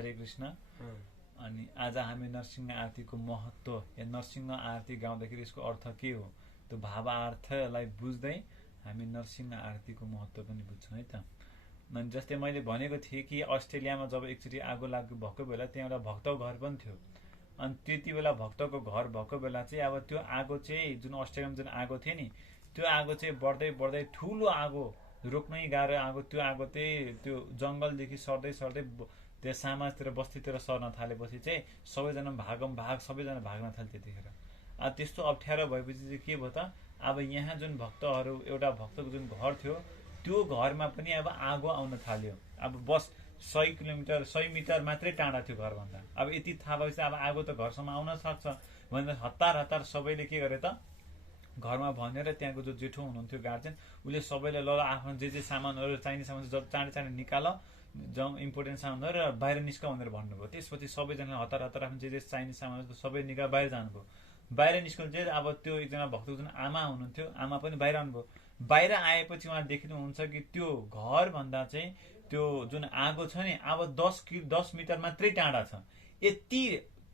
हरे कृष्ण। अनि आज हामी नरसिंह आरतीको महत्त्व या नरसिंह आरती गाउँदाखेरि यसको अर्थ के हो त्यो भावार्थलाई बुझ्दै हामी नरसिंह आरतीको महत्त्व पनि बुझ्छौँ है त। अनि जस्तै मैले भनेको थिएँ कि अस्ट्रेलियामा जब एकचोटि आगो लाग्यो भएको बेला त्यहाँ एउटा भक्तको घर पनि थियो। अनि त्यति बेला भक्तको घर भएको बेला चाहिँ अब त्यो आगो चाहिँ जुन अस्ट्रेलियामा जुन आगो थियो नि त्यो आगो चाहिँ बढ्दै बढ्दै ठुलो आगो रोक्नै गाह्रो आगो, त्यो आगो चाहिँ त्यो जङ्गलदेखि सर्दै सर्दै त्यो समाजतिर बस्तीतिर सर्न थालेपछि चाहिँ सबैजना भाग सबैजना भाग्न थाले त्यतिखेर। अब त्यस्तो अप्ठ्यारो भएपछि चाहिँ के भयो त, अब यहाँ जुन भक्तहरू एउटा भक्तको जुन घर थियो त्यो घरमा पनि अब आगो आउन थाल्यो। अब बस 100 किलोमिटर 100 मिटर मात्रै टाढा थियो घरभन्दा। अब यति थाहा भएपछि अब आगो त घरसम्म आउन सक्छ भनेर हतार हतार सबैले के गरे त घरमा भनेर त्यहाँको जो जेठो हुनुहुन्थ्यो गार्जेन उसले सबैले ल आफ्नो जे सामानहरू चाहिने सामान चाँडै चाँडै निकाल जाउँ इम्पोर्टेन्ट सामानहरू र बाहिर निस्क भनेर भन्नुभयो। त्यसपछि सबैजनाले हतार हतार आफ्नो जे चाहिने सामानहरू सबै निकाल बाहिर जानुभयो। बाहिर निस्कनु चाहिँ अब त्यो एकजना भक्तको जुन आमा हुनुहुन्थ्यो आमा पनि बाहिर आउनुभयो। बाहिर आएपछि उहाँ देख्नुहुन्छ कि त्यो घरभन्दा चाहिँ त्यो जुन आगो छ नि अब 10 मिटर मात्रै टाढा छ। यति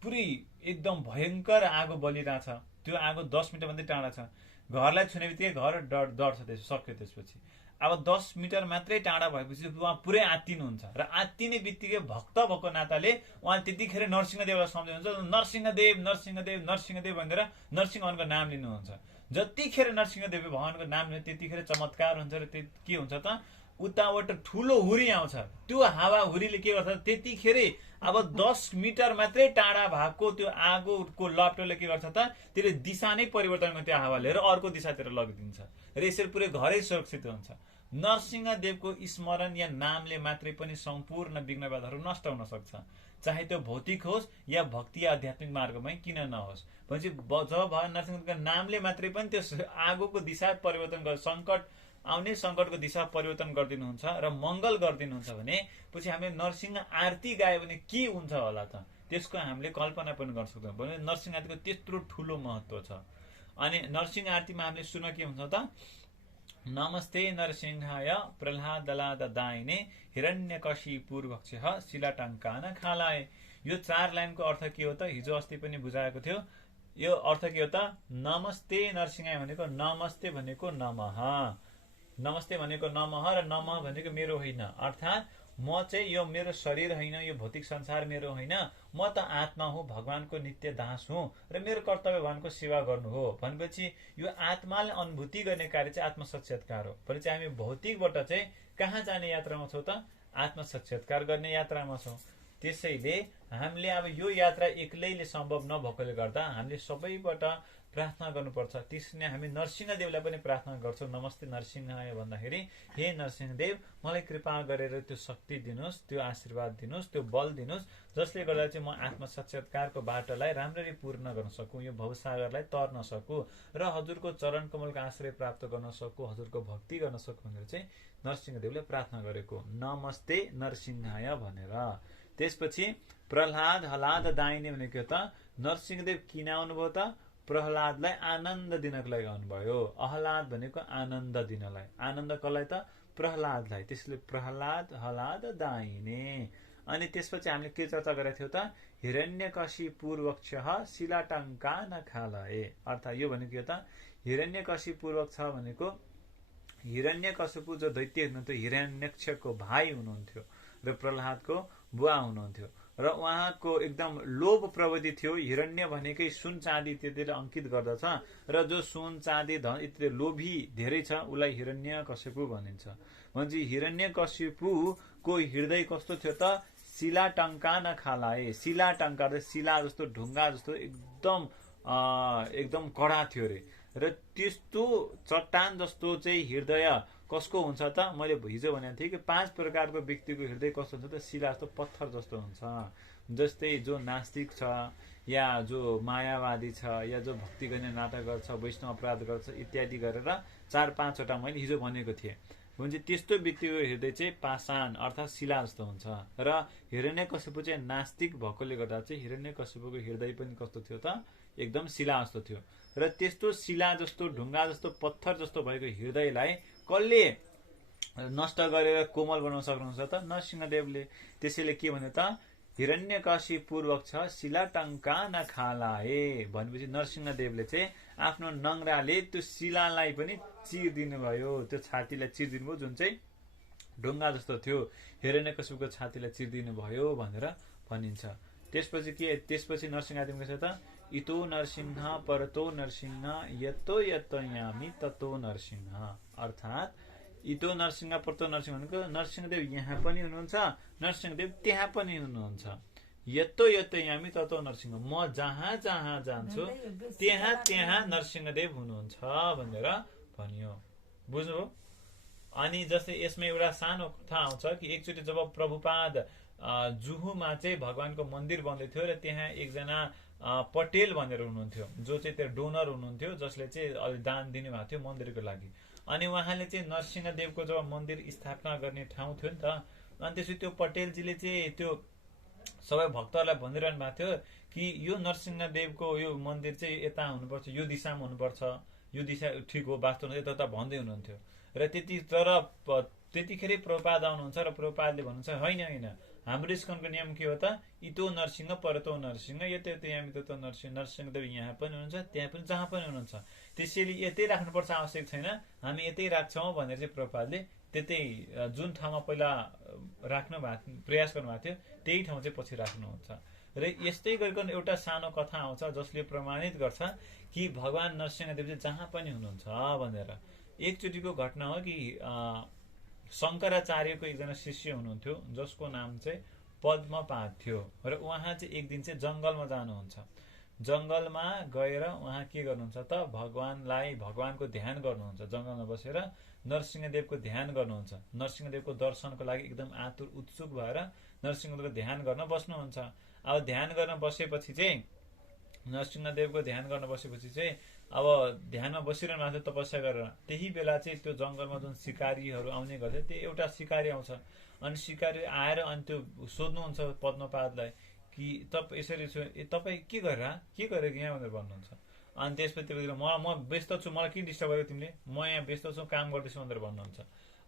पुरै एकदम भयङ्कर आगो बलिरहेछ। त्यो आगो 10 मिटर मात्रै टाढा छ। घरलाई छुने बित्तिकै घर डढ्छ, सक्यो। त्यसपछि अब 10 मिटर मात्रै टाढा भएपछि उहाँ पुरै आत्तिनुहुन्छ र आत्तिने बित्तिकै भक्त भएको नाताले उहाँ त्यतिखेर नरसिंहदेवलाई सम्झिनुहुन्छ। नरसिंहदेव नरसिंहदेव नरसिंहदेव भनेर नरसिंह भगवानको नाम लिनुहुन्छ। जतिखेर नरसिंहदेव भगवानको नाम लिनु त्यतिखेर चमत्कार हुन्छ र के हुन्छ त उताबाट ठुलो हुरी आउँछ। त्यो हावा हुरीले के गर्छ त्यतिखेरै अब 10 मिटर मात्रै टाढा भएको त्यो आगोको लपटोले के गर्छ त त्यसले दिशा नै परिवर्तन गर्छ, त्यो हावा लिएर अर्को दिशातिर लगिदिन्छ र यसरी पुरै घरै सुरक्षित हुन्छ। नरसिंहदेवको स्मरण या नामले मात्रै पनि सम्पूर्ण विघ्न बाधाहरू नष्ट हुन सक्छ, चाहे त्यो भौतिक होस् या भक्ति या आध्यात्मिक मार्गमै किन नहोस्। भनेपछि जब नरसिंहदेवको नामले मात्रै पनि त्यो आगोको दिशा परिवर्तन गर्छ, सङ्कट आउने सङ्कटको दिशा परिवर्तन गरिदिनुहुन्छ र मङ्गल गरिदिनुहुन्छ भने पछि हामीले नरसिंह आरती गायो भने के हुन्छ होला त त्यसको हामीले कल्पना पनि गर्न सक्छौँ। भने नरसिंह आरतीको त्यत्रो ठुलो महत्त्व छ। अनि नरसिंह आरतीमा हामीले सुन्न के हुन्छ त नमस्ते नरसिंहाय प्रह्लादलाद दाइने हिरण्यकशिपूर्वक्षः शिलाटङ्कान खालाए। यो 4 लाइनको अर्थ के हो त हिजो अस्ति पनि बुझाएको थियो। यो अर्थ के हो त नमस्ते नरसिंहाय भनेको नमस्ते भनेको नमः, नमस्ते भनेको नमः र नमः भनेको मेरो होइन। अर्थात् म चाहिँ यो मेरो शरीर होइन, यो भौतिक संसार मेरो होइन, म त आत्मा हुँ, भगवानको नित्य दास हुँ र मेरो कर्तव्य भगवानको सेवा गर्नु हो। भनेपछि यो आत्माले अनुभूति गर्ने कार्य चाहिँ आत्मसाक्षात्कार हो। भनेपछि हामी भौतिकबाट चाहिँ कहाँ जाने यात्रामा छौँ त आत्मसाक्षात्कार गर्ने यात्रामा छौँ। त्यसैले हामीले अब यो यात्रा एक्लैले सम्भव नभएकोले गर्दा हामीले सबैबाट प्रार्थना गर्नुपर्छ। त्यसैले हामी नरसिंहदेवलाई पनि प्रार्थना गर्छौँ। नमस्ते नरसिंहाय भन्दाखेरि हे नरसिंहदेव मलाई कृपा गरेर त्यो शक्ति दिनुहोस्, त्यो आशीर्वाद दिनुहोस्, त्यो बल दिनुहोस् जसले गर्दा चाहिँ म आत्मसाक्षात्कारको बाटोलाई राम्ररी पूर्ण गर्न सकूँ, यो भवसागरलाई तर्न सकूँ र हजुरको चरण कमलको आश्रय प्राप्त गर्न सकूँ, हजुरको भक्ति गर्न सकूँ भनेर चाहिँ नरसिंहदेवले प्रार्थना गरेको नमस्ते नरसिंहाय भनेर। त्यसपछि प्रह्लाद हलाद दाइने भनेको त नरसिंहदेव किन आउनुभयो त प्रह्लादलाई आनन्द दिनको लागि आउनुभयो। अहलाद भनेको आनन्द दिनलाई, आनन्द कसलाई त प्रह्लादलाई। त्यसले प्रह्लाद हलाद दाइने। अनि त्यसपछि हामीले के चर्चा गरेको थियौँ त हिरण्यकशिपूर्वक्षः शिलाटङ्कान खालाए। अर्थात् यो भनेको त हिरण्यकशिपूर्वक्ष भनेको हिरण्यकशिपु जो दैत्य हुनुहुन्थ्यो हिरण्यक्षको भाइ हुनुहुन्थ्यो र प्रह्लादको बुवा हुनुहुन्थ्यो र उहाँको एकदम लोभ प्रवृत्ति थियो। हिरण्य भनेकै सुन चाँदी त्यतिले अंकित गर्दछ र जो सुन चाँदी धन यति लोभी धेरै छ उसलाई हिरण्यकशिपु भनिन्छ। भनेपछि हिरण्यकशिपुको हृदय कस्तो थियो त शिलाटङ्का न खालाए। शिलाटङ्का शिला जस्तो ढुङ्गा जस्तो एकदम कडा थियो अरे र त्यस्तो चट्टान जस्तो चाहिँ हृदय कसको हुन्छ त मैले हिजो भनेको थिएँ कि 5 प्रकारको व्यक्तिको हृदय कस्तो हुन्छ त शिला जस्तो पत्थर जस्तो हुन्छ। जस्तै जो नास्तिक छ या जो मायावादी छ या जो भक्ति गर्ने नाटक गर्छ, वैष्णव अपराध गर्छ इत्यादि गरेर 4-5 वटा मैले हिजो भनेको थिएँ। भने त्यस्तो व्यक्तिको हृदय चाहिँ पाषाण अर्थात् शिला जस्तो हुन्छ र हिरण्यकशिपु चाहिँ नास्तिक भएकोले गर्दा चाहिँ हिरण्यकशिपुको हृदय पनि कस्तो थियो त एकदम शिला जस्तो थियो र त्यस्तो शिला जस्तो ढुङ्गा जस्तो पत्थर जस्तो भएको हृदयलाई कसले नष्ट गरेर कोमल बनाउन सक्नुहुन्छ त नरसिंहदेवले। त्यसैले के भन्यो त हिरण्यकशिपूर्वक छ शिला टङ्का नखालाए भनेपछि नरसिंहदेवले चाहिँ आफ्नो नङ्ग्राले त्यो शिलालाई पनि चिरिदिनु भयो, त्यो छातीलाई चिरिदिनु भयो, जुन चाहिँ ढुङ्गा जस्तो थियो हिरण्यकशिपुको छातीलाई चिरिदिनु भयो भनेर भनिन्छ। त्यसपछि नरसिंहदेव के छ त इतो नरसिंह परतो नरसिंह यतो यतयामी ततो नरसिंह, अर्थात् इतो नरसिंह परतो नरसिंह भनेको नरसिंहदेव यहाँ पनि हुनुहुन्छ, नरसिंहदेव त्यहाँ पनि हुनुहुन्छ। यतो यतयामी ततो नरसिंह, म जहाँ जहाँ जान्छु त्यहाँ त्यहाँ नरसिंहदेव हुनुहुन्छ भनेर भनियो। बुझ्नुभयो? अनि जस्तै यसमा एउटा सानो कथा आउँछ कि एकचोटि जब प्रभुपाद जुहुमा चाहिँ भगवानको मन्दिर बन्दै थियो र त्यहाँ एकजना पटेल भनेर हुनुहुन्थ्यो, जो चाहिँ त्यो डोनर हुनुहुन्थ्यो, जसले चाहिँ अलि दान दिनुभएको थियो मन्दिरको लागि। अनि उहाँले चाहिँ नरसिंहदेवको जब मन्दिर स्थापना गर्ने ठाउँ थियो नि त, अनि त्यसपछि त्यो पटेलजीले चाहिँ त्यो सबै भक्तहरूलाई भनिरहनु भएको थियो कि यो नरसिंहदेवको यो मन्दिर चाहिँ यता हुनुपर्छ, यो दिशामा हुनुपर्छ, यो दिशा ठिक हो वास्तवमा यता भन्दै हुनुहुन्थ्यो। र त्यतिखेर प्रभुपाद आउनुहुन्छ र प्रभुपादले भन्नुहुन्छ होइन होइन, हाम्रो इस्कनको नियम के हो त इतो नरसिंह परतो नरसिंह यतै यतयामी ततो नरसिंह, नरसिंहदेव यहाँ पनि हुनुहुन्छ त्यहाँ पनि जहाँ पनि हुनुहुन्छ, त्यसैले यतै राख्नुपर्छ आवश्यक छैन, हामी यतै राख्छौँ भनेर चाहिँ प्रभुपादले त्यतै जुन ठाउँमा पहिला राख्नु भएको प्रयास गर्नुभएको थियो त्यही ठाउँ चाहिँ पछि राख्नुहुन्छ। र यस्तै गरिकन एउटा सानो कथा आउँछ जसले प्रमाणित गर्छ कि भगवान नरसिंहदेव चाहिँ जहाँ पनि हुनुहुन्छ भनेर। एकचोटिको घटना हो कि शङ्कराचार्यको एकजना शिष्य हुनुहुन्थ्यो जसको नाम चाहिँ पद्मपाद थियो, र उहाँ चाहिँ एक दिन चाहिँ जङ्गलमा जानुहुन्छ। जङ्गलमा गएर उहाँ के गर्नुहुन्छ त भगवानको ध्यान गर्नुहुन्छ, जङ्गलमा बसेर नरसिंहदेवको ध्यान गर्नुहुन्छ, नरसिंहदेवको दर्शनको लागि एकदम आतुर उत्सुक भएर नरसिंहदेवको ध्यान गर्न बस्नुहुन्छ। अब ध्यान गर्न बसेपछि चाहिँ नरसिंहदेवको ध्यान गर्न बसेपछि चाहिँ अब ध्यानमा बसिरहनु भएको थियो तपस्या गरेर, त्यही बेला चाहिँ त्यो जङ्गलमा जुन सिकारीहरू आउने गर्थे त्यो एउटा सिकारी आउँछ, अनि सिकारी आएर अनि त्यो सोध्नुहुन्छ पद्मपादलाई कि यसरी तपाईँ के गरेर यहाँ भनेर भन्नुहुन्छ। अनि त्यसपछि म व्यस्त छु, मलाई के डिस्टर्ब गर्यो तिमीले, म यहाँ व्यस्त छु काम गर्दैछु भनेर भन्नुहुन्छ।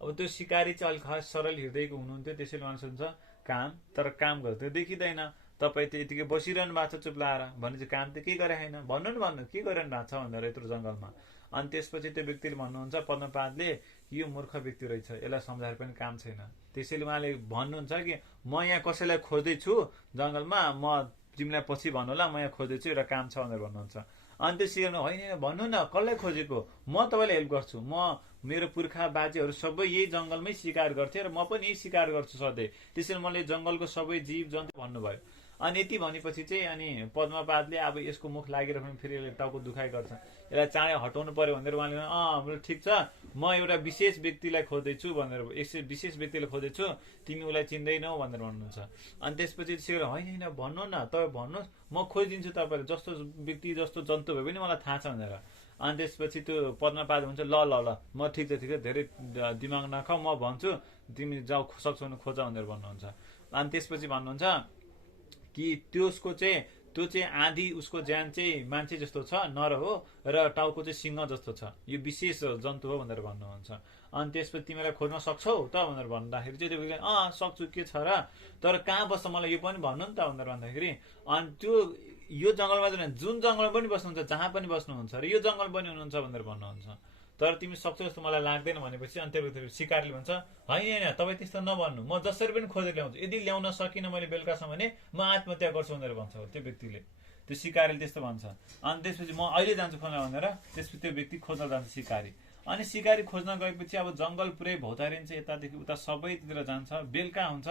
अब त्यो सिकारी चाहिँ अलिक खास सरल हृदयको हुनुहुन्थ्यो, त्यसैले भन्नुहुन्छ काम, तर काम गर्दै देखिँदैन, तपाईँ त यतिकै बसिरहनु भएको छ चुप लाएर, भने चाहिँ काम त केही गरे होइन, भन्नु के गरिरहनु भएको छ भनेर यत्रो जङ्गलमा। अनि त्यसपछि त्यो व्यक्तिले भन्नुहुन्छ पद्मपादले यो मूर्ख व्यक्ति रहेछ, यसलाई सम्झाएर पनि काम छैन, त्यसैले उहाँले भन्नुहुन्छ कि म यहाँ कसैलाई खोज्दैछु जङ्गलमा, म तिमीलाई पछि भन्नु होला, म यहाँ खोज्दैछु एउटा काम छ भनेर भन्नुहुन्छ। अनि त्यो सिकाउनु होइन भन्नु न कसलाई खोजेको, म तपाईँलाई हेल्प गर्छु, मेरो पुर्खा बाजेहरू सबै यही जङ्गलमै शिकार गर्थे र म पनि यही शिकार गर्छु सधैँ, त्यसैले मैले जङ्गलको सबै जीव जन्तु भन्नुभयो। अनि यति भनेपछि चाहिँ अनि पद्मपादले अब यसको मुख लागिरहेको पनि फेरि यसले टाउको दुखाइ गर्छ, यसलाई चाँडै हटाउनु पर्यो भनेर उहाँले ठिक छ म एउटा विशेष व्यक्तिलाई खोज्दैछु भनेर, विशेष व्यक्तिलाई खोज्दैछु, तिमी उसलाई चिन्दैनौ भनेर भन्नुहुन्छ। अनि त्यसपछि सिकेर होइन भन्नु न, तपाईँ भन्नुहोस् म खोजिदिन्छु तपाईँलाई, जस्तो व्यक्ति जस्तो जन्तु भए पनि मलाई थाहा छ भनेर। अनि त्यसपछि त्यो पद्मपाद हुन्छ ल ल ल म ठिक छ धेरै दिमाग नखाऊ, म भन्छु तिमी जाऊ सक्छौ भने खोज भनेर भन्नुहुन्छ। अनि त्यसपछि भन्नुहुन्छ कि त्यो चाहिँ आधी उसको ज्यान चाहिँ मान्छे जस्तो छ, नर हो, र टाउको चाहिँ सिंह जस्तो छ, यो विशेष जन्तु हो भनेर भन्नुहुन्छ। अनि त्यसपछि तिमीलाई खोज्न सक्छौ त भनेर भन्दाखेरि चाहिँ त्यो सक्छु के छ र, तर कहाँ बस्छ मलाई यो पनि भन्नु नि त भनेर भन्दाखेरि, अनि त्यो यो जङ्गलमा जुन जङ्गलमा पनि बस्नुहुन्छ, जहाँ पनि बस्नुहुन्छ र यो जङ्गल पनि हुनुहुन्छ भनेर भन्नुहुन्छ, तर तिमी सक्छौ जस्तो मलाई लाग्दैन भनेपछि अनि त्यो सिकारले भन्छ होइन तपाईँ त्यस्तो नभन्नु, म जसरी पनि खोजेर ल्याउँछु, यदि ल्याउन सकिनँ मैले बेलुकासम्म भने म आत्महत्या गर्छु भनेर भन्छ त्यो व्यक्तिले, त्यो सिकारीले त्यस्तो भन्छ। अनि त्यसपछि म अहिले जान्छु खोज्न भनेर त्यसपछि त्यो व्यक्ति खोज्न जान्छ सिकारी। अनि सिकारी खोज्न गएपछि अब जङ्गल पुरै भौतारिन्छ, यतादेखि उता सबैतिर जान्छ, बेलुका हुन्छ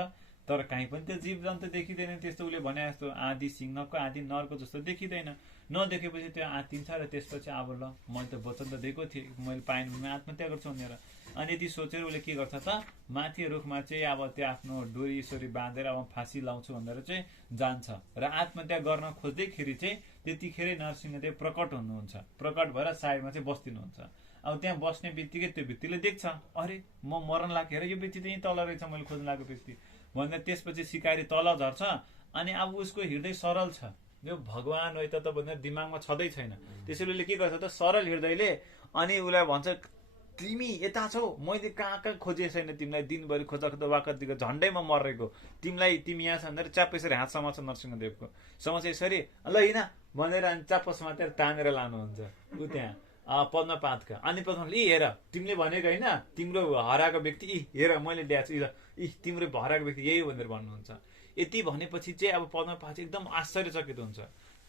तर कहीँ पनि त्यो जीव जन्तु देखिँदैन, त्यस्तो उसले भने जस्तो आधी सिंहको आधी नरको जस्तो देखिँदैन। नदेखेपछि त्यो आत्तिन्छ र त्यसपछि अब ल मैले त वचन त दिएको थिएँ, मैले पाएन भने आत्महत्या गर्छु भनेर। अनि यति सोचेर उसले के गर्छ त माथि रुखमा चाहिँ अब त्यो आफ्नो डोरी सोरी बाँधेर अब फाँसी लाउँछु भनेर चाहिँ जान्छ, र आत्महत्या गर्न खोज्दैखेरि चाहिँ त्यतिखेरै नरसिंहदेव प्रकट हुनुहुन्छ, प्रकट भएर साइडमा चाहिँ बस्दिनुहुन्छ। अब त्यहाँ बस्ने बित्तिकै त्यो व्यक्तिले देख्छ अरे म मर्न लागेर यो व्यक्ति चाहिँ तल रहेछ मैले खोज्न लागेको व्यक्ति भनेर, त्यसपछि सिकारी तल झर्छ। अनि अब उसको हृदय सरल छ, यो भगवान हो त भनेर दिमागमा छँदै छैन, त्यसैले उसले के गर्छ त सरल हृदयले अनि उसलाई भन्छ तिमी यता छौ, मैले कहाँ कहाँ खोजेको छैन तिमीलाई, दिनभरि खोजा खोज्दा वाकतीको झन्डैमा मरेको, तिमी यहाँ छ भनेर च्याप यसरी हात समाउँछ नरसिंहदेवको, समाउँछ यसरी ल हिँड भनेर अनि च्याप्प समातेर तानेर लानुहुन्छ ऊ त्यहाँ पद्मपातका। अनि पद्म यी हेर तिमीले भनेको होइन, तिम्रो हराएको व्यक्ति यी हेर मैले ल्याएको छु, यी तिम्रो हराएको व्यक्ति यही हो भनेर भन्नुहुन्छ। यति भनेपछि चाहिँ अब पद्मपात चाहिँ एकदम आश्चर्यचकित हुन्छ।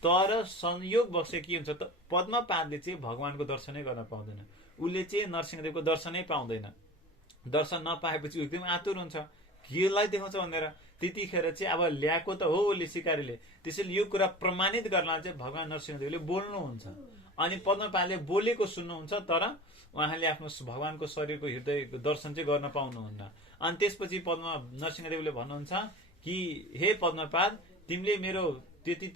तर संयोगवश के हुन्छ त, पद्मपातले चाहिँ भगवानको दर्शनै गर्न पाउँदैन, उसले चाहिँ नरसिंहदेवको दर्शनै पाउँदैन। दर्शन नपाएपछि एकदम आतुर हुन्छ केलाई देखाउँछ भनेर। त्यतिखेर चाहिँ अब ल्याएको त हो उसले सिकारीले, त्यसैले यो कुरा प्रमाणित गर्न चाहिँ भगवान नरसिंहदेवले बोल्नुहुन्छ। अनि पद्मपातले बोलेको सुन्नुहुन्छ, तर उहाँले आफ्नो भगवानको शरीरको हृदय दर्शन चाहिँ गर्न पाउनुहुन्न। अनि त्यसपछि नरसिंहदेवले भन्नुहुन्छ कि हे पद्मपात, तिमीले मेरो त्यति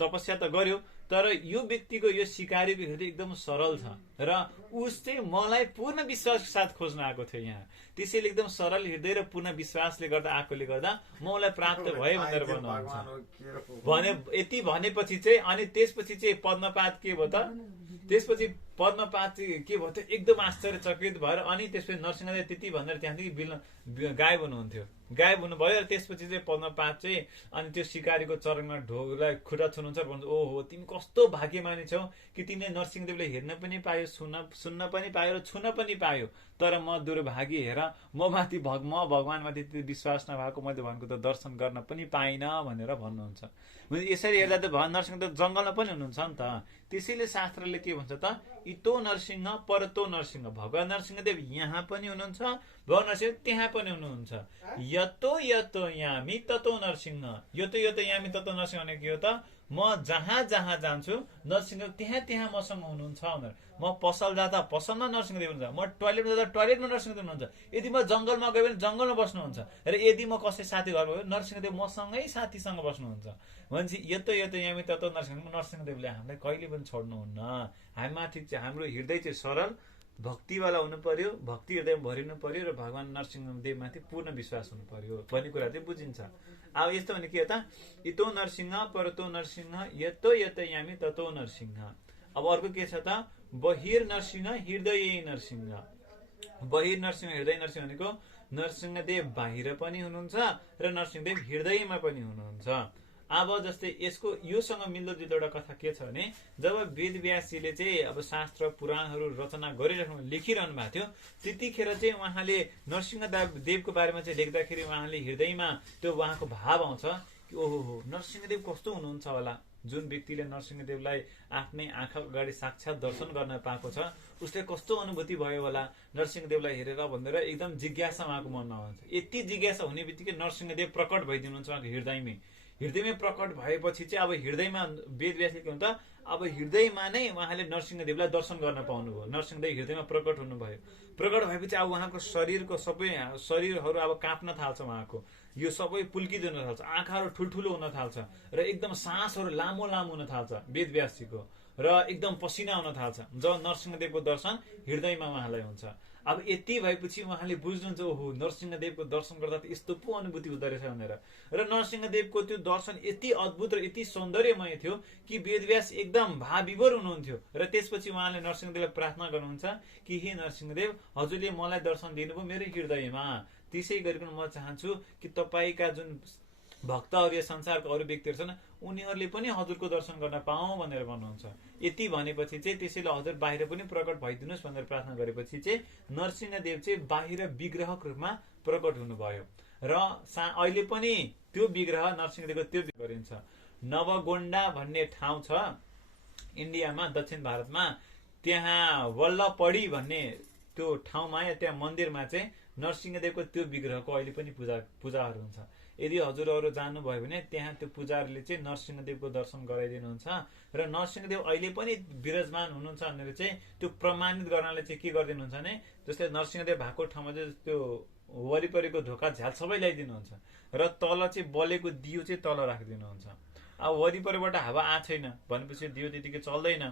तपस्या त गर्यो, तर यो व्यक्तिको यो सिकारीको हृदय एकदम सरल छ र उस चाहिँ मलाई पूर्ण विश्वासको साथ खोज्न आएको थियो यहाँ, त्यसैले एकदम सरल हृदय र पूर्ण विश्वासले गर्दा आएकोले गर्दा म उसलाई प्राप्त भए भनेर भन्नुहुन्छ भने। यति भनेपछि चाहिँ अनि त्यसपछि चाहिँ पद्मपात के भयो त, त्यसपछि पद्मपात चाहिँ के भयो त एकदम आश्चर्यचकित भएर अनि त्यसपछि नरसिंहदेव त्यति भनेर त्यहाँदेखि गायब हुनुहुन्थ्यो, गायब हुनुभयो। र त्यसपछि चाहिँ पद्मपात चाहिँ अनि त्यो सिकारीको चरणमा ढोगलाई खुट्टा छुनुहुन्छ, भन्छ ओहो तिमी कस्तो भाग्यमानी छौ कि तिमीले नरसिंहदेवले हेर्न पनि पायो, सुन्न पनि पायो र छुन पनि पायो, तर म दुर्भागी हेर म भगवानमाथि त्यति विश्वास नभएको, मैले भनेको त दर्शन गर्न पनि पाइनँ भनेर भन्नुहुन्छ। यसरी हेर्दा त भगवान नरसिंहदेव जङ्गलमा पनि हुनुहुन्छ नि त। त्यसैले शास्त्रले के भन्छ त, इतो नरसिंह परतो नरसिंह, भगवान नरसिंहदेव यहाँ पनि हुनुहुन्छ, भगवान नरसिंह त्यहाँ पनि हुनुहुन्छ। यतो यतो यामी ततो नरसिंह, यतो यतो यामी ततो नरसिंह भने के हो त, म जहाँ जहाँ जान्छु नरसिंहदेव त्यहाँ त्यहाँ मसँग हुनुहुन्छ भनेर। म पसल जाँदा पसलमा नरसिंहदेव हुनुहुन्छ, म टोयलेटमा जाँदा टोयलेटमा नरसिंहदेव हुनुहुन्छ, यदि म जङ्गलमा गयो भने जङ्गलमा बस्नुहुन्छ, र यदि म कसै साथी घर गयो नरसिंहदेव मसँगै साथीसँग बस्नुहुन्छ। भनेपछि यतो यतो यामी ततो नरसिंहदेवले हामीलाई कहिले पनि छोड्नुहुन्न। हामीमाथि चाहिँ हाम्रो हृदय चाहिँ सरल भक्तिवाला हुनु पर्यो, भक्ति हृदय भरिनु पर्यो, र भगवान नरसिंहदेवमाथि पूर्ण विश्वास हुनु पर्यो भन्ने कुरा चाहिँ बुझिन्छ। अब यस्तो भने के हो त, इतो नरसिंह परतो नरसिंह यतो यतो यामी ततो नरसिंह। अब अर्को के छ त, बहिर नरसिंह हृदय नरसिंह। बहिर नरसिंह हृदय नरसिंह भनेको नरसिंहदेव बाहिर पनि हुनुहुन्छ र नरसिंहदेव हृदयमा पनि हुनुहुन्छ। अब जस्तै यसको योसँग मिल्दोजुल्दो एउटा कथा के छ भने, जब वेदव्यासजीले चाहिँ अब शास्त्र पुराणहरू रचना गरिरहनु लेखिरहनु भएको थियो, त्यतिखेर चाहिँ उहाँले नरसिंहदेवको बारेमा चाहिँ लेख्दाखेरि उहाँले हृदयमा त्यो उहाँको भाव आउँछ कि ओहो नरसिंहदेव कस्तो हुनुहुन्छ होला। जुन व्यक्तिले नरसिंहदेवलाई आफ्नै आँखा अगाडि साक्षात दर्शन गर्न पाएको छ उसले कस्तो अनुभूति भयो होला नरसिंहदेवलाई हेरेर भनेर एकदम जिज्ञासा उहाँको मनमा आउँछ। यति जिज्ञासा हुने बित्तिकै नरसिंहदेव प्रकट भइदिनुहुन्छ उहाँको हृदयमै प्रकट भएपछि चाहिँ अब हृदयमा वेदव्यासले के हुन्छ, अब हृदयमा नै उहाँले नरसिंहदेवलाई दर्शन गर्न पाउनुभयो। नरसिंहदेव हृदयमा प्रकट हुनुभयो। प्रकट भएपछि अब उहाँको शरीरको सबै शरीरहरू अब काँप्न थाल्छ, उहाँको यो सबै पुल्किँदै हुन थाल्छ, आँखाहरू ठुल्ठुलो हुन थाल्छ र एकदम सासहरू लामो लामो हुन थाल्छ वेदव्यासजीको, र एकदम पसिना हुन थाल्छ जब नरसिंहदेवको दर्शन हृदयमा उहाँलाई हुन्छ। अब यति भएपछि उहाँले बुझ्नुहुन्छ ओहो नरसिंहदेवको दर्शन गर्दा त यस्तो पो अनुभूति हुँदो रहेछ भनेर। र नरसिंहदेवको त्यो दर्शन यति अद्भुत र यति सौन्दर्यमय थियो कि वेदव्यास एकदम भावविभोर हुनुहुन्थ्यो। र त्यसपछि उहाँले नरसिंहदेवलाई प्रार्थना गर्नुहुन्छ कि हे नरसिंहदेव, हजुरले मलाई दर्शन दिनुभयो मेरो हृदयमा, त्यसै गरिकन म चाहन्छु कि तपाईँका जुन भक्तहरू या संसारको अरू व्यक्तिहरू छन् उनीहरूले पनि हजुरको दर्शन गर्न पाऊँ भनेर भन्नुहुन्छ। यति भनेपछि चाहिँ त्यसैले हजुर बाहिर पनि प्रकट भइदिनुहोस् भनेर प्रार्थना गरेपछि चाहिँ नरसिंहदेव चाहिँ बाहिर विग्रहको रूपमा प्रकट हुनुभयो। र अहिले पनि त्यो विग्रह नरसिंहदेवको त्यो गरिन्छ। नवगोन्डा भन्ने ठाउँ छ इन्डियामा, दक्षिण भारतमा, त्यहाँ वल्लपडी भन्ने त्यो ठाउँमा या त्यहाँ मन्दिरमा चाहिँ नरसिंहदेवको त्यो विग्रहको अहिले पनि पूजाहरू हुन्छ। यदि हजुरहरू जानुभयो भने त्यहाँ त्यो पुजारीले चाहिँ नरसिंहदेवको दर्शन गराइदिनुहुन्छ र नरसिंहदेव अहिले पनि विराजमान हुनुहुन्छ भनेर चाहिँ त्यो प्रमाणित गर्नलाई चाहिँ के गरिदिनुहुन्छ भने, जस्तै नरसिंहदेव भएको ठाउँमा चाहिँ त्यो वरिपरिको ढोका झ्याल सबै ल्याइदिनुहुन्छ र तल चाहिँ बलेको दियो चाहिँ तल राखिदिनुहुन्छ। अब वरिपरिबाट हावा आएको छैन भनेपछि दियो त्यतिकै चल्दैन।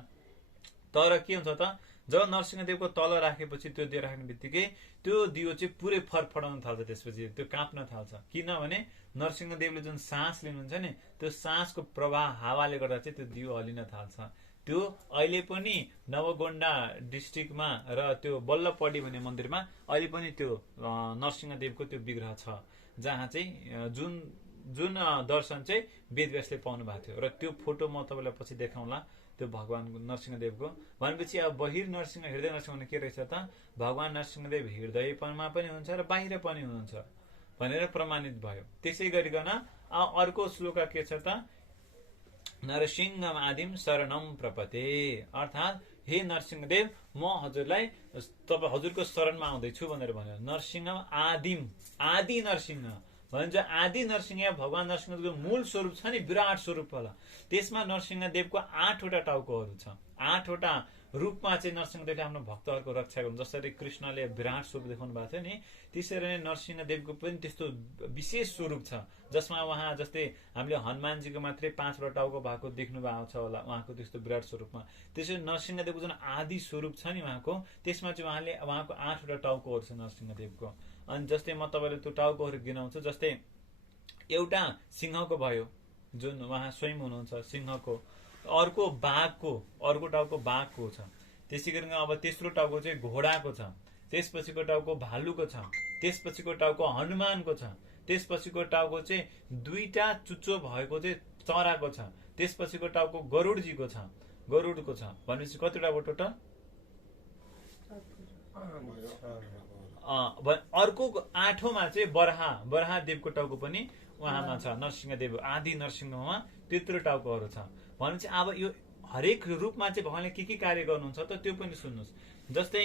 तर के हुन्छ त, जब नरसिंहदेवको तल राखेपछि त्यो दियो राख्ने बित्तिकै त्यो दियो चाहिँ पुरै फरफडाउन थाल्छ, त्यसपछि त्यो काँप्न थाल्छ। किनभने नरसिंहदेवले जुन सास लिनुहुन्छ नि त्यो सासको प्रवाह हावाले गर्दा चाहिँ त्यो दियो हल्लिन थाल्छ। त्यो अहिले पनि नवगोन्डा डिस्ट्रिक्टमा र त्यो बल्लपडी भन्ने मन्दिरमा अहिले पनि त्यो नरसिंहदेवको त्यो विग्रह छ, जहाँ चाहिँ जुन जुन दर्शन चाहिँ वेदव्यासले पाउनु भएको थियो। र त्यो फोटो म तपाईँलाई पछि देखाउँला, त्यो भगवान नरसिंहदेवको। भनेपछि अब बहिर नरसिंह हृदय नरसिंह भने के रहेछ त, भगवान नरसिंहदेव हृदयमा पनि हुन्छ र बाहिर पनि हुनुहुन्छ भनेर प्रमाणित भयो। त्यसै गरिकन अर्को श्लोक के छ त, नरसिंहम आदिम शरणम प्रपते, अर्थात् हे नरसिंहदेव म हजुरलाई हजुरको शरणमा आउँदैछु भनेर भन्यो। नरसिंहम आदिम, आदि नरसिंह भन्छ। आदि नरसिंह भगवान नरसिंहदेवको मूल स्वरूप छ नि, विराट स्वरूप होला। त्यसमा नरसिंहदेवको 8वटा टाउकोहरू छ। 8वटा रूपमा चाहिँ नरसिंहदेवले आफ्नो भक्तहरूको रक्षा गर्नु। जसरी कृष्णले विराट स्वरूप देखाउनु भएको थियो नि, त्यसरी नै नरसिंहदेवको पनि त्यस्तो विशेष स्वरूप छ, जसमा उहाँ जस्तै हामीले हनुमानजीको मात्रै 5वटा टाउको भएको देख्नु भएको छ होला उहाँको त्यस्तो विराट स्वरूपमा। त्यसरी नरसिंहदेवको जुन आदि स्वरूप छ नि उहाँको, त्यसमा चाहिँ उहाँको 8वटा टाउकोहरू छ नरसिंहदेवको। अनि जस्तै म तपाईँले त्यो टाउकोहरू गिनाउँछु। जस्तै एउटा सिंहको भयो, जुन उहाँ स्वयं हुनुहुन्छ सिंहको। अर्को बाघको, अर्को टाउको बाघको छ। त्यसै गरी अब तेस्रो टाउको चाहिँ घोडाको छ। त्यसपछिको टाउको भालुको छ। त्यसपछिको टाउको हनुमानको छ। त्यसपछिको टाउको चाहिँ 2टा चुच्चो भएको चाहिँ चराको छ। त्यसपछिको टाउको गरुडजीको छ, गरुडको छ। भनेपछि कतिवटा भयो टोटल? अर्को 8औँमा चाहिँ बराह देवको टाउको पनि उहाँमा छ। नरसिंहदेव आदि नरसिंहमा त्यत्रो टाउकोहरू छ। भनेपछि अब यो हरेक रूपमा चाहिँ भगवानले के कार्य गर्नुहुन्छ त त्यो पनि सुन्नुहोस्। जस्तै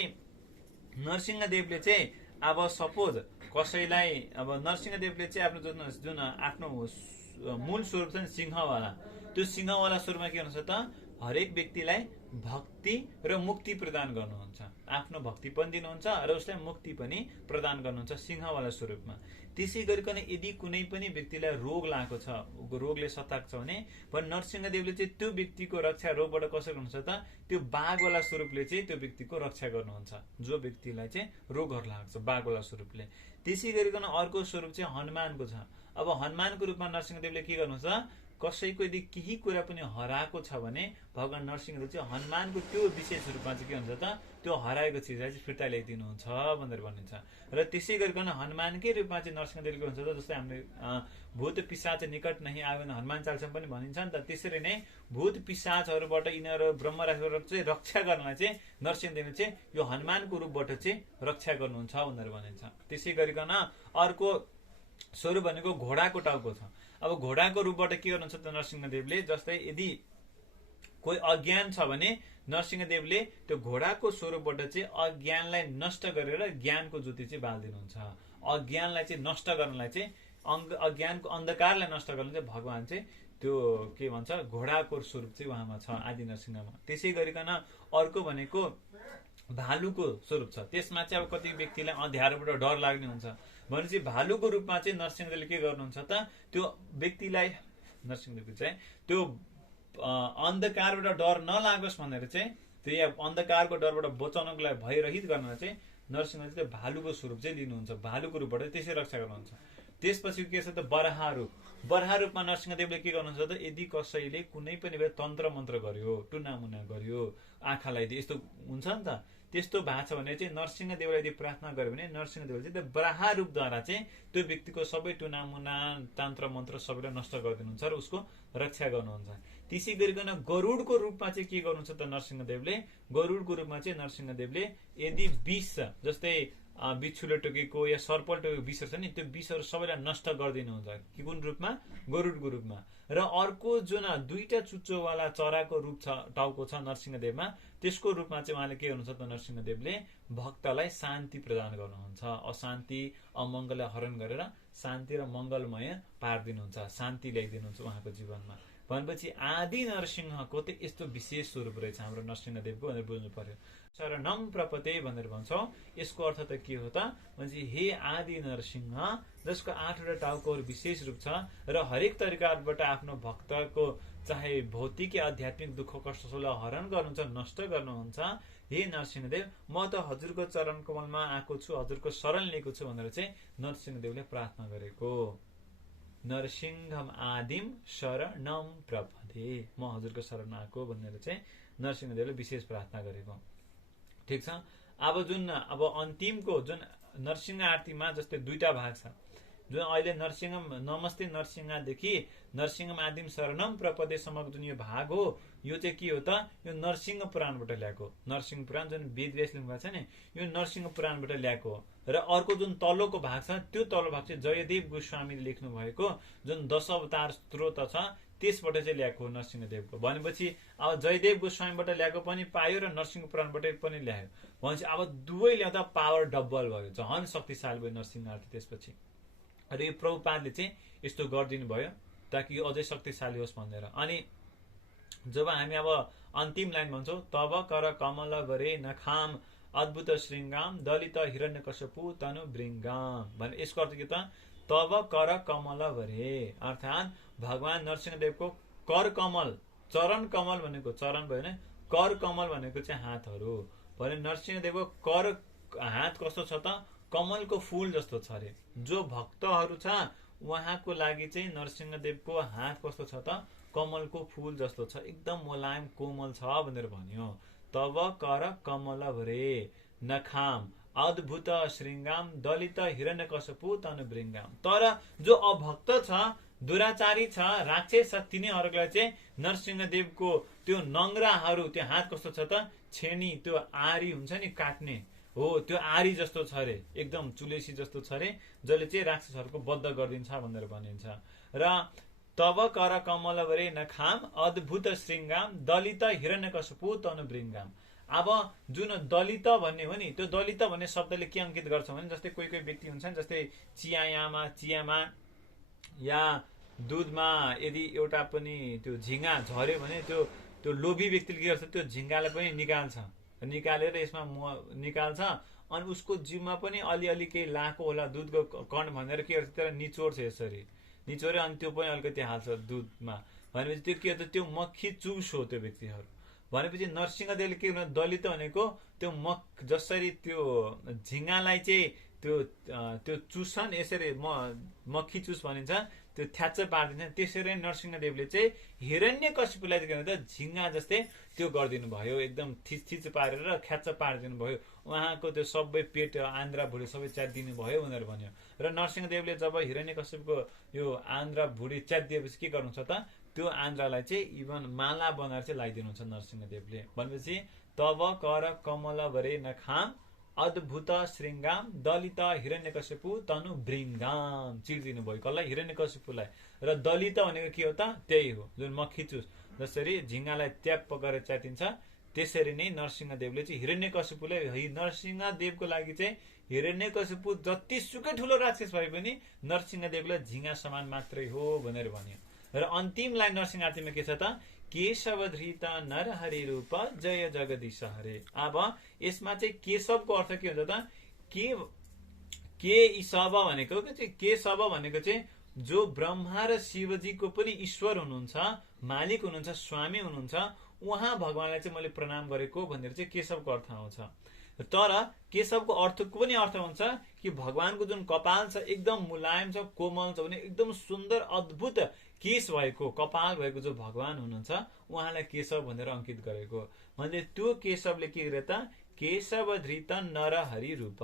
नरसिंहदेवले चाहिँ अब सपोज कसैलाई, अब नरसिंहदेवले चाहिँ आफ्नो जुन आफ्नो मूल स्वरूप छ नि सिंहवाला, त्यो सिंहवाला स्वरूपमा के गर्नुहुन्छ त, हरेक व्यक्तिलाई भक्ति र मुक्ति प्रदान गर्नुहुन्छ। आफ्नो भक्ति पनि दिनुहुन्छ र उसलाई मुक्ति पनि प्रदान गर्नुहुन्छ सिंहवाला स्वरूपमा। त्यसै गरिकन यदि कुनै पनि व्यक्तिलाई रोग लागेको छ, रोगले सताएको छ भने नरसिंहदेवले चाहिँ त्यो व्यक्तिको रक्षा रोगबाट कसरी गर्नुहुन्छ त, त्यो बाघवाला स्वरूपले चाहिँ त्यो व्यक्तिको रक्षा गर्नुहुन्छ, जो व्यक्तिलाई चाहिँ रोगहरू लागेको छ बाघवाला स्वरूपले। त्यसै गरिकन अर्को स्वरूप चाहिँ हनुमानको छ। अब हनुमानको रूपमा नरसिंहदेवले के गर्नुहुन्छ, कसैको यदि केही कुरा पनि हराएको छ भने भगवान नरसिंहदेव चाहिँ हनुमानको त्यो विशेष रूपमा चाहिँ के हुन्छ त, त्यो हराएको चिजलाई चाहिँ फिर्ता ल्याइदिनुहुन्छ भनेर भनिन्छ। र त्यसै गरिकन हनुमानकै रूपमा चाहिँ नरसिंहदेव के हुन्छ त, जस्तै हामीले भूत पिशाच निकट नहीं आयो भने हनुमान चालिसा पनि भनिन्छ नि त, त्यसरी नै भूत पिशाचहरूबाट यिनीहरू ब्रह्मराशबाट चाहिँ रक्षा गर्नलाई चाहिँ नरसिंहदेवले चाहिँ यो हनुमानको रूपबाट चाहिँ रक्षा गर्नुहुन्छ भनेर भनिन्छ। त्यसै गरिकन अर्को स्वरूप भनेको घोडाको टाउको छ। अब घोडाको रूपबाट के गर्नुहुन्छ त नरसिंहदेवले, जस्तै यदि कोही अज्ञान छ भने नरसिंहदेवले त्यो घोडाको स्वरूपबाट चाहिँ अज्ञानलाई नष्ट गरेर ज्ञानको ज्योति चाहिँ बाल्दिनुहुन्छ। अज्ञानलाई चाहिँ नष्ट गर्नलाई चाहिँ अज्ञानको अन्धकारलाई नष्ट गर्न चाहिँ भगवान चाहिँ त्यो के भन्छ घोडाको स्वरूप चाहिँ उहाँमा छ आदि नरसिंहमा। त्यसै गरिकन अर्को भनेको भालुको स्वरूप छ। त्यसमा चाहिँ अब कति व्यक्तिलाई अँध्यारोबाट डर लाग्ने हुन्छ भनेपछि भालुको रूपमा चाहिँ नरसिंहदेवले के गर्नुहुन्छ त, त्यो व्यक्तिलाई नरसिंहदेवले चाहिँ त्यो अन्धकारबाट डर नलागोस् भनेर चाहिँ त्यो अन्धकारको डरबाट बचाउनको लागि भयरहित गर्न चाहिँ नरसिंहले चाहिँ भालुको स्वरूप चाहिँ लिनुहुन्छ, भालुको रूपबाट त्यसै रक्षा गर्नुहुन्छ। त्यसपछि के छ त बराह रूप। बराह रूपमा नरसिंहदेवले के गर्नुहुन्छ त, यदि कसैले कुनै पनि तन्त्र मन्त्र गर्यो, टुनामुना गर्यो, आँखा लगाइदियो, यस्तो हुन्छ नि त, त्यस्तो भएको छ भने चाहिँ नरसिंहदेवलाई यदि प्रार्थना गर्यो भने नरसिंहदेवले चाहिँ त्यो बराह रूपद्वारा चाहिँ त्यो व्यक्तिको सबै टुनामुना तन्त्र मन्त्र सबैलाई नष्ट गरिदिनुहुन्छ र उसको रक्षा गर्नुहुन्छ। त्यसै गरिकन गरुडको रूपमा चाहिँ के गर्नुहुन्छ त नरसिंहदेवले, गरुडको रूपमा चाहिँ नरसिंहदेवले यदि विष छ, जस्तै बिच्छुले टोकेको या सर्पले टोकेको विषहरू छ नि, त्यो विषहरू सबैलाई नष्ट गरिदिनुहुन्छ। कुन रूपमा? गरुडको रूपमा। र अर्को जुन 2टा चुच्चोवाला चराको रूप छ, टाउको छ नरसिंहदेवमा, त्यसको रूपमा चाहिँ उहाँले के गर्नुहुन्छ त नरसिंहदेवले भक्तलाई शान्ति प्रदान गर्नुहुन्छ। अशान्ति अमङ्गललाई हरण गरेर शान्ति र मङ्गलमय पारिदिनुहुन्छ, शान्ति ल्याइदिनुहुन्छ उहाँको जीवनमा। भनेपछि आदि नरसिंहको त यस्तो विशेष स्वरूप रहेछ हाम्रो नरसिंहदेवको भनेर बुझ्नु पर्यो। शरणम प्रपते भनेर भन्छौँ, यसको अर्थ त के हो त भनेपछि हे आदि नरसिंह, जसको 8वटा टाउकोहरू विशेष रूप छ र हरेक तरिकाबाट आफ्नो भक्तको चाहे भौतिक या आध्यात्मिक दुःख कष्ट सबैलाई हरण गर्नुहुन्छ, नष्ट गर्नुहुन्छ। हे नरसिंहदेव, म त हजुरको चरण कमलमा आएको छु, हजुरको शरण लिएको छु भनेर चाहिँ नरसिंहदेवले प्रार्थना गरेको। नरसिंहम आदिम शरणम प्रपदे, म हजुरको शरण आएको भनेर चाहिँ नरसिंहदेवले विशेष प्रार्थना गरेको। ठिक छ। अब जुन अब अन्तिमको जुन नरसिंह आरतीमा जस्तै दुईटा भाग छ, जुन अहिले नरसिंहम नमस्ते नरसिंहदेखि नरसिंहम आदिम शरणम प्रपदे सम्मको जुन यो भाग हो, यो चाहिँ के हो त, यो नरसिंह पुराणबाट ल्याएको। नरसिंह पुराण जुन वेदव्यास लेख्नुभएको छ नि, यो नरसिंह पुराणबाट ल्याएको हो। र अर्को जुन तल्लोको भाग छ, त्यो तल्लो भाग चाहिँ जयदेव गोस्वामीले लेख्नु भएको जुन 10 अवतार स्त्रोत छ त्यसबाट चाहिँ ल्याएको हो नरसिंहदेवको। भनेपछि अब जयदेव गोस्वामीबाट ल्याएको पनि पायो र नरसिंह पुराणबाट पनि ल्यायो भनेपछि अब दुवै ल्याउँदा पावर डबल भयो, झन् शक्तिशाली भयो नरसिंह आरती त्यसपछि। र यो प्रभुपादले चाहिँ यस्तो गरिदिनु भयो ताकि यो अझै शक्तिशाली होस् भनेर। अनि जब हामी अब अन्तिम लाइन भन्छौँ, तब कर कमल वरे नखाम अद्भुत श्रृङ्गाम दलित हिरण्यकश्यपु तनु वृङ्गाम भने यसको अर्थ के त, तब कर कमल वरे अर्थात् भगवान नरसिंहदेवको कर कमल, चरण कमल भनेको चरण भयो भने कर कमल भनेको चाहिँ हातहरू भने नरसिंहदेवको कर हात कस्तो छ त, कमलको फूल जस्तो छ अरे। जो भक्तहरू छ उहाँको लागि चाहिँ नरसिंहदेवको हात कस्तो छ त, कमलको फूल जस्तो छ, एकदम मुलायम कोमल छ भनेर भन्यो। तब कर कमल वरे नखाम अद्भुत श्रृङ्गाम दलित हिरण्यकश्यपु तनु वृङ्गाम। तर जो अभक्त छ, दुराचारी छ, राक्षस छ, तिनीहरूलाई चाहिँ नरसिंहदेवको त्यो नङ्ग्राहरू त्यो हात कस्तो छ त, छेनी त्यो आरी हुन्छ नि काट्ने हो, त्यो आरी जस्तो छ अरे, एकदम चुलेसी जस्तो छ अरे, जसले चाहिँ राक्षसहरूको वध गरिदिन्छ भनेर भनिन्छ। र तब कर कमल वरे नखाम अद्भुत श्रृङ्गाम दलित हिरण्यकश्यपु तनु वृङ्गाम। अब जुन दलित भन्ने हो नि, त्यो दलित भन्ने शब्दले के अंकित गर्छ भने जस्तै कोही कोही व्यक्ति हुन्छन्, जस्तै चियामा या दुधमा यदि एउटा पनि त्यो झिङ्गा झर्यो भने त्यो लोभी व्यक्तिले के गर्छ, त्यो झिङ्गालाई पनि निकालेर यसमा निकाल्छ अनि उसको जिउमा पनि अलिअलि केही लाएको होला दुधको कण भनेर के गर्छ, त्यसलाई निचोड्छ, यसरी निचोड्यो अनि त्यो पनि अलिकति हाल्छ दुधमा। भनेपछि त्यो के हो, त्यो मक्खी चुस हो त्यो व्यक्तिहरू। भनेपछि नरसिंहदेवले के गर्नु, दलित भनेको त्यो जसरी त्यो झिङ्गालाई चाहिँ त्यो चुस्छन्, यसरी मक्खी चुस भनिन्छ, त्यो थ्याच्च पारिदिन्छ। त्यसरी नरसिंहदेवले चाहिँ हिरण्यकश्यपुलाई के गर्नु त, झिङ्गा जस्तै त्यो गरिदिनु भयो, एकदम थिच पारेर ख्याच्च पारिदिनु भयो। उहाँको त्यो सबै पेट आन्द्रा भुँडी सबै च्यातिदिनु भयो भनेर भन्यो। र नरसिंहदेवले जब हिरण्यकश्यपको यो आन्द्रा भुँडी च्यातिदिएपछि के गर्नुहुन्छ त, त्यो आन्द्रालाई चाहिँ इभन माला बनाएर चाहिँ लगाइदिनुहुन्छ नरसिंहदेवले। भनेपछि तब कर कमल वरे नखाम अद्भुत श्रृङ्गाम दलित हिरण्यकश्यपु तनु वृङ्गाम चिर्दिनु भयो कसलाई, हिरण्यकश्यपुलाई। र दलित भनेको के हो त, त्यही हो जुन मक्खी चुस, जसरी झिङ्गालाई ट्याप गरेर च्यातिन्छ त्यसरी नै नरसिंहदेवले चाहिँ हिरण्यकश्यपुलाई, नरसिंहदेवको लागि चाहिँ हिरण्यकश्यपु जतिसुकै ठुलो राक्षस भए पनि नरसिंहदेवलाई झिङ्गा समान मात्रै हो भनेर भन्यो। र अन्तिम लाइन नरसिंह आरतीमा के छ त, केशवधृत नरहरि रूप जय जगदीश हरे। अब यसमा चाहिँ केशवको अर्थ के हुन्छ त, केशव भनेको चाहिँ जो ब्रह्मा र शिवजीको पनि ईश्वर हुनुहुन्छ, मालिक हुनुहुन्छ, स्वामी हुनुहुन्छ, उहाँ भगवानलाई चाहिँ मैले प्रणाम गरेको भनेर चाहिँ केशवको अर्थ आउँछ। तर केशवको अर्थको पनि अर्थ हुन्छ कि भगवानको जुन कपाल छ एकदम मुलायम छ, कोमल छ भने एकदम सुन्दर अद्भुत केश भएको कपाल भएको जो भगवान हुनुहुन्छ उहाँलाई केशव भनेर अंकित गरेको। म्हणजे त्यो केशवले के गरे त, केशवधृत नरहरि रूप,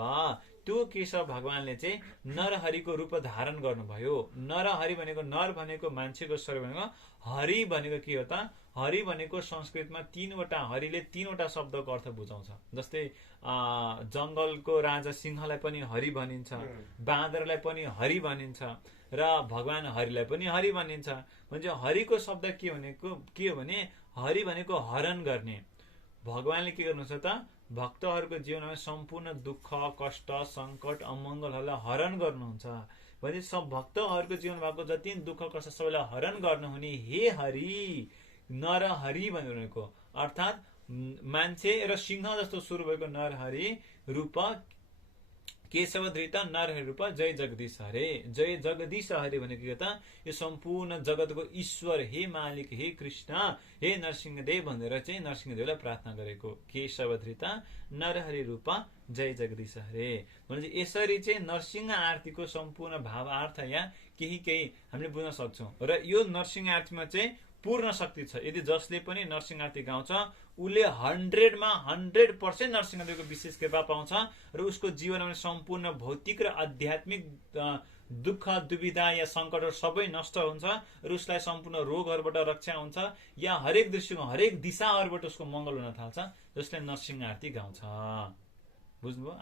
त्यो केशव भगवानले चाहिँ नरहरिको रूप धारण गर्नुभयो। नरहरि भनेको नर भनेको मान्छेको शरीर भनेको, हरि भनेको के हो त, हरि भनेको संस्कृतमा तीनवटा, हरिले तीनवटा शब्दको अर्थ बुझाउँछ। जस्तै जंगलको राजा सिंहलाई पनि हरि भनिन्छ, बाँदरलाई पनि हरि भनिन्छ र भगवान हरिलाई पनि हरि भनिन्छ। म्हणजे हरिको शब्द के हो भने हरि भनेको हरण गर्ने। भगवानले के गर्नुहुन्छ त, भक्तहरूको जीवनमा सम्पूर्ण दुःख कष्ट संकट अमंगलहरूलाई हरण गर्नुहुन्छ। भने सब भक्तहरूको जीवन भएको जति दुःख कष्ट सबैलाई हरण गर्नुहुने हे हरि, नरहरि भनेको अर्थात् मान्छे र सिंह जस्तो सुरु भएको नरहरि रूप, केशवधृत नरहरि रूप जय जगदीश हरे। जय जगदीश हरे भनेको के त, यो सम्पूर्ण जगतको ईश्वर हे मालिक हे कृष्ण हे नरसिंहदेव भनेर चाहिँ नरसिंहदेवलाई प्रार्थना गरेको। केशवधृत नरहरि रूप जय जगदीश हरे। भने यसरी चाहिँ नरसिंह आरतीको सम्पूर्ण भावार्थ यहाँ केही हामीले बुझ्न सक्छौं। र यो नरसिंह आरतीमा चाहिँ पूर्ण शक्ति छ। यदि जसले पनि नरसिंह आरती गाउँछ उसले 100% नरसिंहदेवको विशेष कृपा पाउँछ र उसको जीवनमा सम्पूर्ण भौतिक र आध्यात्मिक दुःख दुविधा या सङ्कटहरू सबै नष्ट हुन्छ र उसलाई सम्पूर्ण रोगहरूबाट रक्षा हुन्छ या हरेक दृश्यको हरेक दिशाहरूबाट उसको मङ्गल हुन थाल्छ जसले नरसिंह आरती गाउँछ। बुझ्नुभयो?